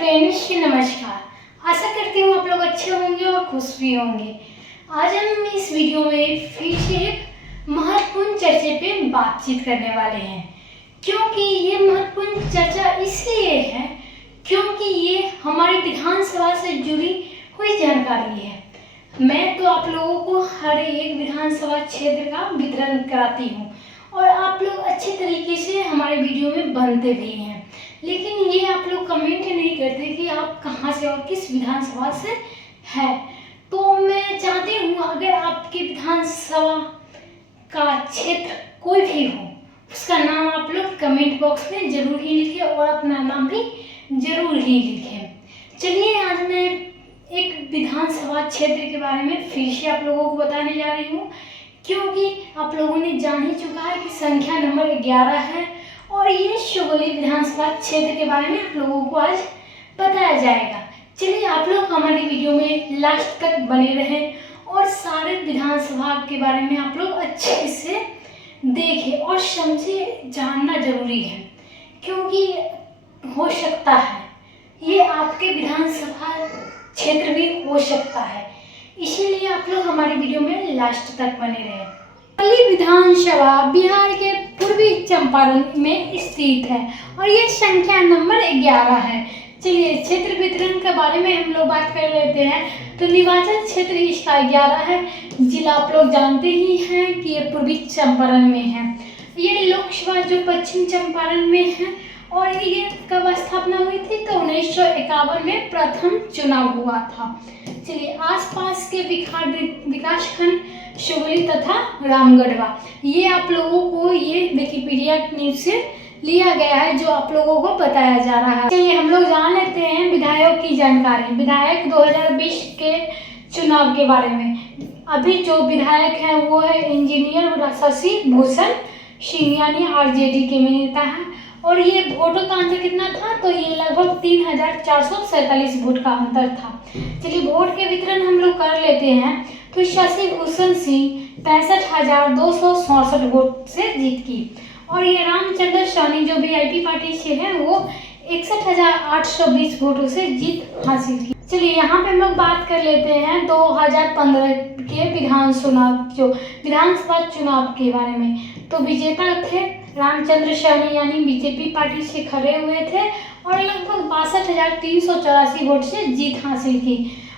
Friends, नमस्कार। आशा करती हूँ आप लोग अच्छे होंगे और खुश भी होंगे। आज हम इस वीडियो में फिर से एक महत्वपूर्ण चर्चा पे बातचीत करने वाले हैं, क्योंकि ये महत्वपूर्ण चर्चा इसलिए है क्योंकि ये हमारी विधानसभा से जुड़ी हुई जानकारी है। मैं तो आप लोगों को हर एक विधानसभा क्षेत्र का वितरण कराती हूँ और आप लोग अच्छे तरीके से हमारे वीडियो में बनते भी हैं, लेकिन ये आप लोग कमेंट नहीं करते कि आप कहाँ से और किस विधानसभा से हैं। तो मैं चाहती हूँ अगर आपकी विधानसभा का क्षेत्र कोई भी हो, उसका नाम आप लोग कमेंट बॉक्स में ज़रूर ही लिखें और अपना नाम भी ज़रूर ही लिखें। चलिए, आज मैं एक विधानसभा क्षेत्र के बारे में फिर से आप लोगों को बताने जा रही हूँ, क्योंकि आप लोगों ने जान ही चुका है कि संख्या नंबर 11 है और ये सुगौली विधानसभा क्षेत्र के बारे में आप लोगों को आज बताया जाएगा। चलिए, आप लोग हमारी वीडियो में लास्ट तक बने रहें और सारे विधानसभा के बारे में आप लोग अच्छे से देखें और समझे। जानना जरूरी है, क्योंकि हो सकता है ये आपके विधानसभा क्षेत्र भी हो सकता है, इसीलिए आप लोग हमारी वीडियो में लास्ट तक बने रहें। सुगौली विधानसभा बिहार के पूर्वी चंपारण में स्थित है और ये संख्या नंबर 11 है। चलिए, क्षेत्र वितरण के बारे में हम लोग बात कर लेते हैं। तो निर्वाचन क्षेत्र इसका 11 है। जिला आप लोग जानते ही हैं कि ये पूर्वी चंपारण में है। ये लोकसभा जो पश्चिम चंपारण में है और ये कब स्थापना हुई थी, तो 1951 में प्रथम चुनाव हुआ था। चलिए, आसपास के विकासखंड सुगौली तथा रामगढ़वा, ये आप लोगों को ये विकिपीडिया न्यूज से लिया गया है जो आप लोगों को बताया जा रहा है। चलिए, हम लोग जान लेते हैं विधायक की जानकारी। विधायक 2020 के चुनाव के बारे में। अभी जो विधायक है वो है इंजीनियर शशि भूषण सिंह, यानी आरजेडी के नेता है। और ये वोटों का अंतर कितना था, तो ये लगभग 3447 वोट का अंतर था। चलिए, वोट के वितरण हम लोग कर लेते हैं। तो शशि भूषण सिंह 65,267 वोट से जीत की और ये रामचंद्र सैनी जो वीआईपी पार्टी से है वो 61,820 वोटों से जीत हासिल की। चलिए, यहाँ पे हम लोग बात कर लेते हैं 2015 के विधानसभा चुनाव के बारे में। तो विजेता थे रामचंद्र सैनी, यानी बीजेपी पार्टी से खड़े हुए थे और लगभग 62,384 वोट से जीत हासिल की।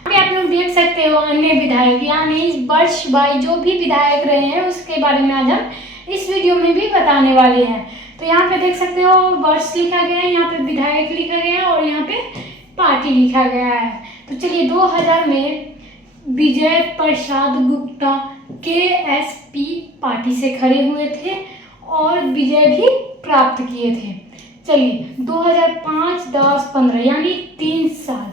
आप लोग देख सकते हो अन्य विधायक, यानी वर्ष बाई जो भी विधायक रहे हैं उसके बारे में आज हम इस वीडियो में भी बताने वाले हैं। तो यहाँ पे देख सकते हो वर्ष लिखा गया है, यहाँ पे विधायक लिखा गया है और यहाँ पे पार्टी लिखा गया है। तो चलिए, 2000 में विजय प्रसाद गुप्ता केएसपी पार्टी से खड़े हुए थे और विजय भी प्राप्त किए थे। चलिए, 2005, 10, 15 यानी 3 साल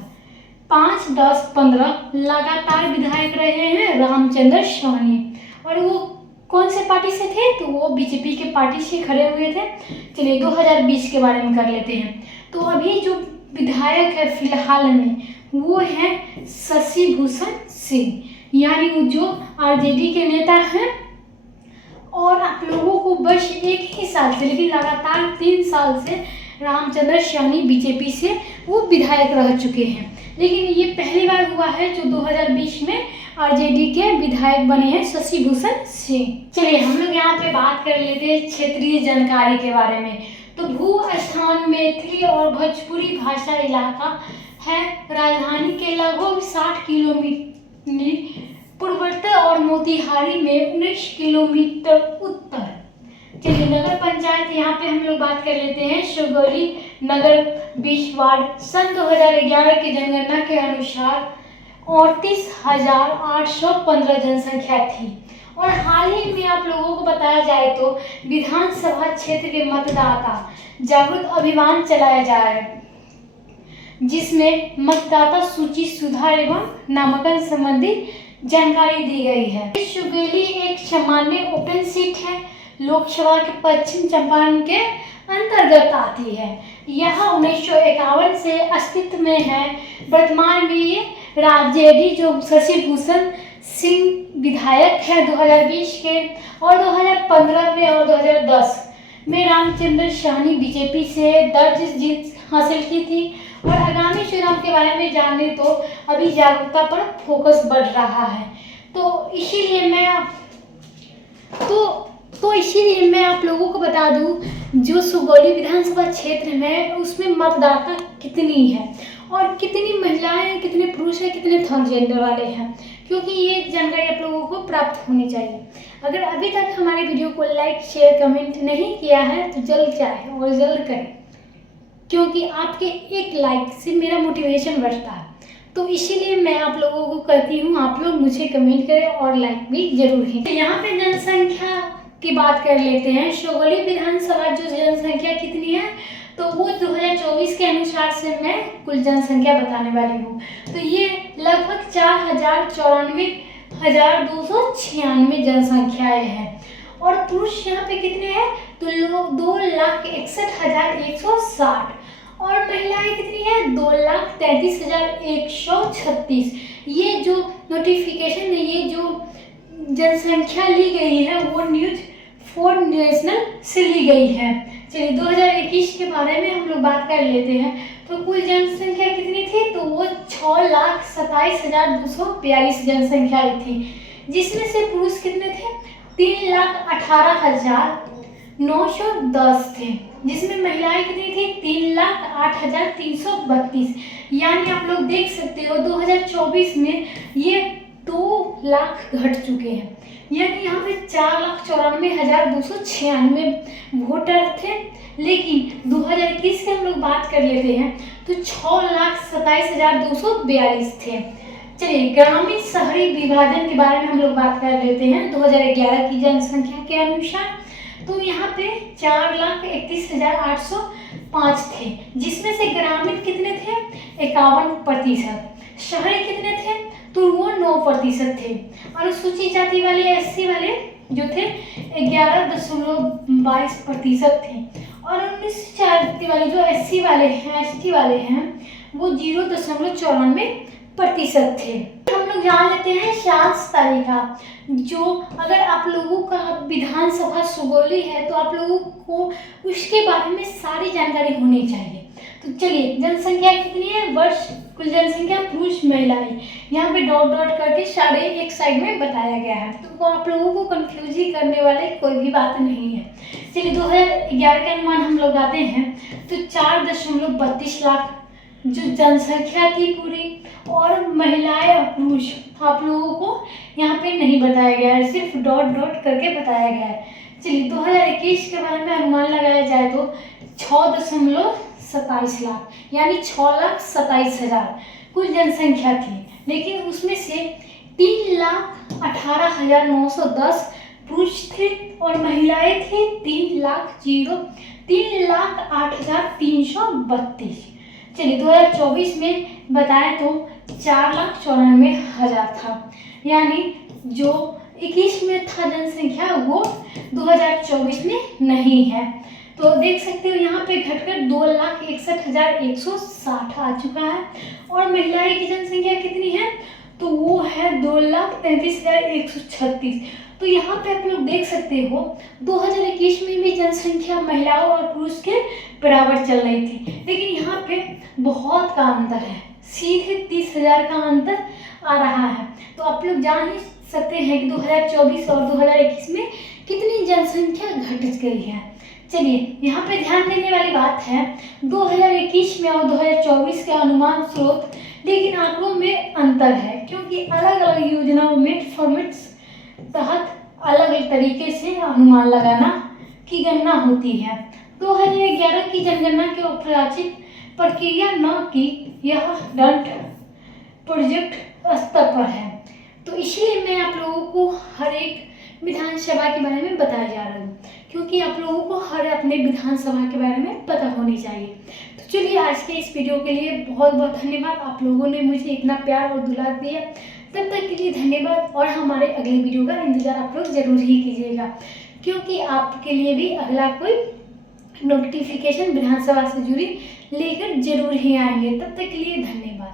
5, 10, 15 लगातार विधायक रहे हैं रामचंद्र सैनी। और वो कौन से पार्टी से थे, तो वो बीजेपी के पार्टी से खड़े हुए थे। चलिए, 2020 के बारे में कर लेते हैं। तो अभी जो विधायक है फिलहाल में वो है शशि भूषण सिंह, यानी वो जो आरजेडी के नेता हैं। और आप लोगों को बस एक ही साल से, लेकिन लगातार 3 साल से रामचंद्र सैनी बीजेपी से वो विधायक रह चुके हैं, लेकिन ये पहली बार हुआ है जो 2020 में आरजेडी के विधायक बने हैं शशि भूषण सिंह। चलिए, हम लोग यहाँ पे बात कर लेते हैं क्षेत्रीय जानकारी के बारे में। तो भू स्थान मैथिली और भोजपुरी भाषा इलाका है। राजधानी के लगभग 60 किलोमीटर पूर्वोत्तर और मोतिहारी में 19 किलोमीटर उत्तर। चलिए, नगर पंचायत यहाँ पे हम लोग बात कर लेते हैं। सुगौली नगर 20 वार्ड। सन 2011 की जनगणना के अनुसार 38,815 जनसंख्या थी। और हाल ही में आप लोगों को बताया जाए तो विधानसभा क्षेत्र के मतदाता जागरूक अभियान चलाया जा रहा है, जिसमें मतदाता सूची सुधार एवं नामांकन संबंधी जानकारी दी गई है। सुगौली एक सामान्य ओपन सीट है, लोकसभा के पश्चिम चंपारण के अंतर्गत आती है। यह 1951 से अस्तित्व में है। वर्तमान में ये आरजेडी जो शशि भूषण सिंह विधायक है 2020 के, और 2015 में और 2010 में रामचंद्र सैनी बीजेपी से दर्ज जीत हासिल की थी और आगामी चुनाव के बारे में जाने तो अभी जागरूकता पर फोकस बढ़ रहा है। तो इसीलिए मैं आप लोगों को बता दूं, जो सुगौली विधानसभा क्षेत्र में उसमें मतदाता कितनी है और कितनी महिलाएं, कितने पुरुष हैं, कितने थर्ड जेंडर वाले हैं, क्योंकि ये जानकारी आप लोगों को प्राप्त होनी चाहिए। अगर अभी तक हमारे वीडियो को लाइक, शेयर, कमेंट नहीं किया है तो जल्द जाए और जल्द करें, क्योंकि आपके एक लाइक से मेरा मोटिवेशन बढ़ता है। तो इसीलिए मैं आप लोगों को कहती हूँ, आप लोग मुझे कमेंट करें और लाइक भी जरूर ही। तो यहाँ पे जनसंख्या की बात कर लेते हैं। सुगौली विधानसभा जो जनसंख्या कितनी है, तो वो 2024 के अनुसार से मैं कुल जनसंख्या बताने वाली हूँ। तो ये लगभग 4,94,296 जनसंख्याएँ हैं। और पुरुष यहाँ पे कितने हैं, तो लोग 2,61,160 और महिलाएं कितनी है, 2,33,136। ये जो नोटिफिकेशन है, ये जो जनसंख्या ली गई है वो न्यूज 4 नेशनल से ली गई है। चलिए 2021 के बारे में हम लोग बात कर लेते हैं। तो कुल जनसंख्या कितनी थी, तो वो 6,27,242 जनसंख्या थी, जिसमें से पुरुष कितने थे, 3,18,910 थे, जिसमें महिलाएं कितनी थी, 3,08,332। यानी आप लोग देख सकते हो 2024 में ये 2 लाख घट चुके हैं। यानी यहाँ पे 4,94,296 वोटर थे, लेकिन 2021 की हम लोग बात कर लेते हैं तो 6,27,242 थे। चलिए ग्रामीण शहरी विभाजन के बारे में हम लोग बात कर लेते हैं 2011 की जनसंख्या के अनुसार। तो यहाँ पे 4,31,805 थे, जिसमें से ग्रामीण कितने थे, 51%, शहरी कितने थे, तो वो 9% थे। अनुसूचित जाति वाले, एससी वाले जो थे 11.22% थे, और अनुसूचित जाति वाले जो एससी वाले हैं, एसटी वाले हैं, वो 0.94% थे। हम लोग जान लेते हैं शांत तालिका, जो अगर आप लोगों का विधानसभा सुगौली है तो आप लोगों को उसके बारे में सारी जानकारी होनी चाहिए। तो चलिए जनसंख्या कितनी है, वर्ष कुल जनसंख्या पुरुष महिलाएं, यहाँ पे डॉट डॉट करके सारे एक साइड में बताया गया है, तो आप लोगों को कंफ्यूज करने वाले कोई भी बात नहीं है। चलिए 2011 के अनुमान हम लोग आते हैं तो 4.32 लाख जो जनसंख्या थी पूरी, और महिलाएं और पुरुष आप लोगों को यहाँ पे नहीं बताया गया है, सिर्फ डॉट डॉट करके बताया गया है। चलिए 2021 के बारे में अनुमान लगाया जाए तो 6.27 लाख यानी 6,27,000 कुल जनसंख्या थी, लेकिन उसमें से 3,18,910 पुरुष थे और महिलाएं थी 3,08,332। चलिए 2024 में बताएं तो 4,94,000 था, यानी जो 21 में था जनसंख्या वो 2024 में नहीं है। तो देख सकते हो यहाँ पे घटकर 2,61,160 आ चुका है। और महिलाएं की जनसंख्या कितनी है, तो वो है 2,33,136। तो यहाँ पे आप लोग देख सकते हो 2021 में भी जनसंख्या महिलाओं और पुरुष के बराबर चल रही थी, लेकिन यहाँ पे बहुत का अंतर है, सीधे 30,000 का अंतर आ रहा है। तो आप लोग जान ही सकते हैं कि 2024 और 2021 में कितनी जनसंख्या घट गई है। चलिए यहाँ पे ध्यान देने वाली बात है 2021 में और 2024 के अनुमान स्रोत, लेकिन आंकड़ों में अंतर है, क्योंकि अलग अलग योजनाओं में फॉर्मेट्स तहत अलग अलग तरीके से अनुमान लगाना की गणना होती है। 2011 की जनगणना के औपचारिक प्रक्रिया न की यह दंड प्रोजेक्ट स्तर पर है। तो इसलिए मैं आप लोगों को हर एक विधानसभा के बारे में बताया जा रहा हूँ, क्योंकि आप लोगों को हर अपने विधानसभा के बारे में पता होनी चाहिए। तो चलिए आज के इस वीडियो के लिए बहुत बहुत धन्यवाद। आप लोगों ने मुझे इतना प्यार और दुलार दिया, तब तक के लिए धन्यवाद। और हमारे अगले वीडियो का इंतज़ार आप लोग ज़रूर ही कीजिएगा, क्योंकि आपके लिए भी अगला कोई नोटिफिकेशन विधानसभा से जुड़ी लेकर जरूर ही आएंगे। तब तक के लिए धन्यवाद।